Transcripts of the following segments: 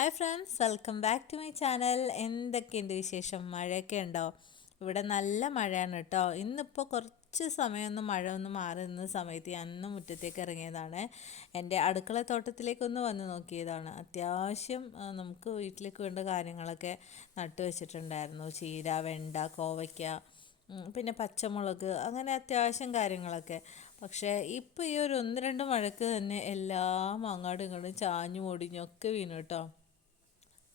Hi friends, welcome back to my channel. എന്തൊക്കെയുണ്ട് വിശേഷം? മഴയൊക്കെ ഉണ്ടോ? ഇവിടെ നല്ല മഴയാണ് കേട്ടോ. ഇന്നിപ്പോൾ കുറച്ച് സമയമൊന്ന് മഴ ഒന്ന് മാറി നിന്ന സമയത്ത് ഞാൻ ഒന്ന് മുറ്റത്തേക്ക് ഇറങ്ങിയതാണ്. എൻ്റെ അടുക്കളത്തോട്ടത്തിലേക്കൊന്ന് വന്ന് നോക്കിയതാണ്. അത്യാവശ്യം നമുക്ക് വീട്ടിലേക്ക് വേണ്ട കാര്യങ്ങളൊക്കെ നട്ടു വെച്ചിട്ടുണ്ടായിരുന്നു. ചീര, വെണ്ട, കോവയ്ക്ക, പിന്നെ പച്ചമുളക്, അങ്ങനെ അത്യാവശ്യം കാര്യങ്ങളൊക്കെ. പക്ഷേ ഇപ്പോൾ ഈ ഒരു ഒന്ന് രണ്ട് മഴക്ക് തന്നെ എല്ലാം അങ്ങോട്ടും ഇങ്ങോട്ടും ചാഞ്ഞു പൊടിഞ്ഞൊക്കെ വീണു കേട്ടോ.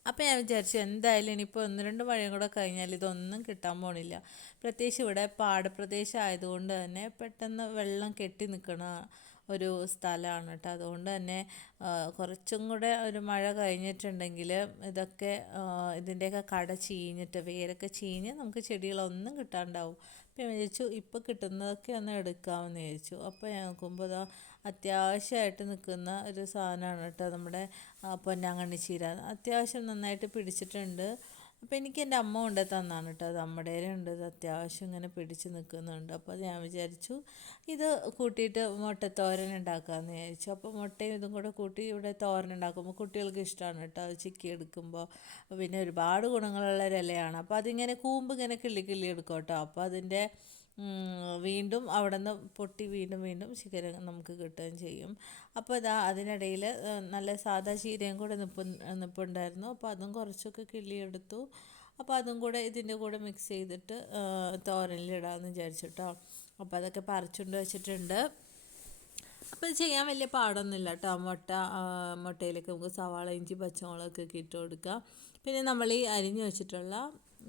അപ്പോൾ ഞാൻ വിചാരിച്ചു എന്തായാലും ഇനിയിപ്പോൾ ഒന്ന് രണ്ട് മഴയും കൂടെ കഴിഞ്ഞാൽ ഇതൊന്നും കിട്ടാൻ പോണില്ല. പ്രത്യേകിച്ച് ഇവിടെ പാടപ്രദേശം ആയതുകൊണ്ട് തന്നെ പെട്ടെന്ന് വെള്ളം കെട്ടി നിൽക്കണ ഒരു സ്ഥലമാണ് കേട്ടോ. അതുകൊണ്ട് തന്നെ കുറച്ചും കൂടെ ഒരു മഴ കഴിഞ്ഞിട്ടുണ്ടെങ്കിൽ ഇതൊക്കെ ഇതിൻ്റെയൊക്കെ കട ചീഞ്ഞിട്ട് വേരൊക്കെ ചീഞ്ഞ് നമുക്ക് ചെടികളൊന്നും കിട്ടാണ്ടാവും. അപ്പോൾ ഞാൻ വിചാരിച്ചു ഇപ്പോൾ കിട്ടുന്നതൊക്കെ ഒന്ന് എടുക്കാമെന്ന് വിചാരിച്ചു. അപ്പോൾ ഞാൻ നോക്കുമ്പോൾ ഇതാ അത്യാവശ്യമായിട്ട് നിൽക്കുന്ന ഒരു സാധനമാണ് കേട്ടോ നമ്മുടെ പൊന്നാങ്കണ്ണി ചീര. അത്യാവശ്യം നന്നായിട്ട് പിടിച്ചിട്ടുണ്ട്. അപ്പോൾ എനിക്ക് എൻ്റെ അമ്മ കൊണ്ട് തന്നാണ് കേട്ടോ. അത് നമ്മുടെ ഉണ്ട്, ഇത് അത്യാവശ്യം ഇങ്ങനെ പിടിച്ച് നിൽക്കുന്നുണ്ട്. അപ്പോൾ അത് ഞാൻ വിചാരിച്ചു ഇത് കൂട്ടിയിട്ട് മുട്ടത്തോരൻ ഉണ്ടാക്കാമെന്ന് വിചാരിച്ചു. അപ്പോൾ മുട്ടയും ഇതും കൂടെ കൂട്ടി ഇവിടെ തോരൻ ഉണ്ടാക്കുമ്പോൾ കുട്ടികൾക്ക് ഇഷ്ടമാണ് കേട്ടോ. അത് ചിക്കി എടുക്കുമ്പോൾ പിന്നെ ഒരുപാട് ഗുണങ്ങളുള്ള ഒരു ഇലയാണ്. അപ്പോൾ അതിങ്ങനെ കൂമ്പ് ഇങ്ങനെ കിള്ളി കിള്ളി എടുക്കും കേട്ടോ. അപ്പോൾ അതിൻ്റെ വീണ്ടും അവിടെ നിന്ന് പൊട്ടി വീണ്ടും വീണ്ടും ചിക്കൻ നമുക്ക് കിട്ടുകയും ചെയ്യും. അപ്പോൾ ഇതാ അതിനിടയിൽ നല്ല സാദാ ചീരയും കൂടെ നിൽപ്പുണ്ടായിരുന്നു. അപ്പോൾ അതും കുറച്ചൊക്കെ കിള്ളിയെടുത്തു. അപ്പോൾ അതും കൂടെ ഇതിൻ്റെ കൂടെ മിക്സ് ചെയ്തിട്ട് തോരനിലിടാമെന്ന് വിചാരിച്ചിട്ടോ. അപ്പോൾ അതൊക്കെ പറിച്ചുകൊണ്ട് വെച്ചിട്ടുണ്ട്. അപ്പോൾ ഇത് ചെയ്യാൻ വലിയ പാടൊന്നുമില്ല കേട്ടോ. മുട്ടയിലേക്ക് നമുക്ക് സവാള, ഇഞ്ചി, പച്ചമുളകൊക്കെ ഇട്ട് കൊടുക്കുക. പിന്നെ നമ്മൾ ഈ അരിഞ്ഞു വെച്ചിട്ടുള്ള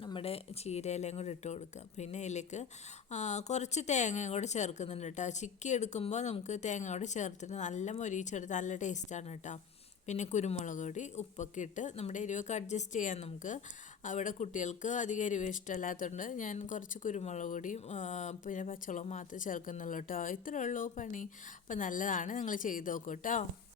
നമ്മുടെ ചീരയിലയും കൂടെ ഇട്ട് കൊടുക്കുക. പിന്നെ ഇതിലേക്ക് കുറച്ച് തേങ്ങയും കൂടെ ചേർക്കുന്നുണ്ട് കേട്ടോ. ചിക്കി എടുക്കുമ്പോൾ നമുക്ക് തേങ്ങ കൂടെ ചേർത്തിട്ട് നല്ല മൊരിയിച്ചെടുത്ത് നല്ല ടേസ്റ്റാണ് കേട്ടോ. പിന്നെ കുരുമുളക് പൊടി, ഉപ്പൊക്കെ ഇട്ട് നമ്മുടെ എരിവൊക്കെ അഡ്ജസ്റ്റ് ചെയ്യാം നമുക്ക്. അവിടെ കുട്ടികൾക്ക് അധികം എരിവ് ഇഷ്ടമല്ലാത്തതുകൊണ്ട് ഞാൻ കുറച്ച് കുരുമുളക് പൊടിയും പിന്നെ പച്ചമുളക് മാത്രമേ ചേർക്കുന്നുള്ളൂ കേട്ടോ. ഇത്രയേ ഉള്ളൂ പണി. അപ്പോൾ നല്ലതാണ്, നിങ്ങൾ ചെയ്ത് നോക്കൂ കേട്ടോ.